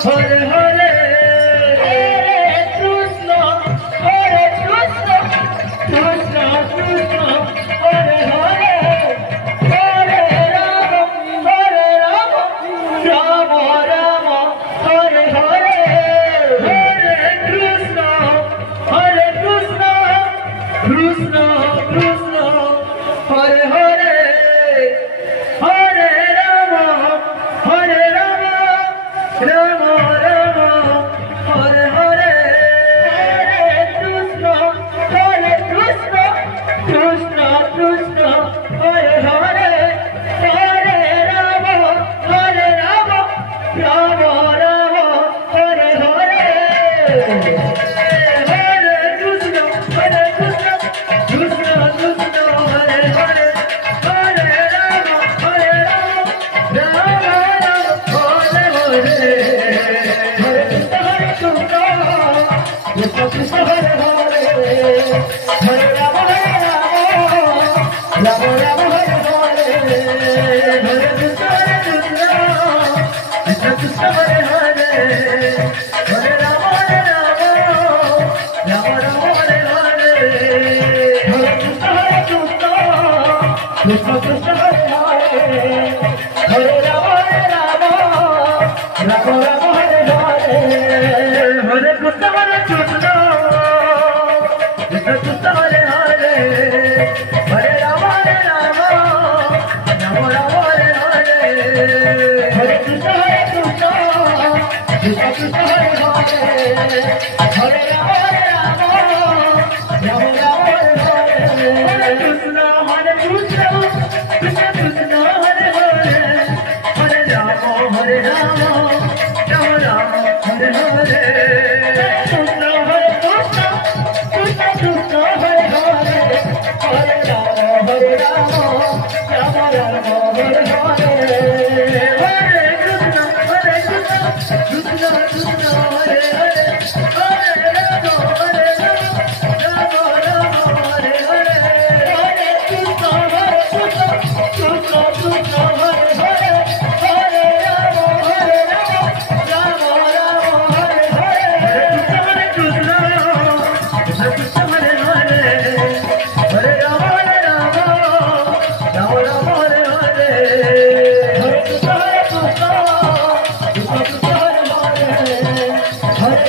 Hare Hare Hare Krishna Krishna Krishna Hare Hare Hare Rama Rama Rama Hare Hare Hare Krishna Krishna Krishna Hare Hare Hare Rama Rama Rama Hare Hare Hare Krishna Krishna Krishna Hare Hare Hare Rama Rama Rama Hare Hare Hare Krishna Krishna Krishna Hare Hare Hare Rama Rama Hare Hare Hare Krishna Krishna Hare Hare Hare Rama Rama Hare Hare Hare Krishna Krishna Hare Hare Hare Rama Rama Hare Hare Hare Krishna Krishna Hare Hare Hare Rama Rama Hare Hare Hare Krishna Krishna Hare Hare Hare Rama Rama Hare Hare Hare Krishna Krishna Hare Hare Hare Rama Rama Hare Hare Hare Krishna Krishna Hare Hare Hare Rama Hare Rama Hare Hare Krishna Krishna Hare Hare Hare Rama Hare Rama Hare Hare Hare Krishna Krishna Hare Hare Hare Rama Hare Rama Hare Hare Hare Krishna Krishna Hare Hare Hare Rama Hare Rama Hare Hare Krishna Krishna Hare Hare Hare Rama Rama Hare Hare Hare Krishna Krishna Hare Hare Hare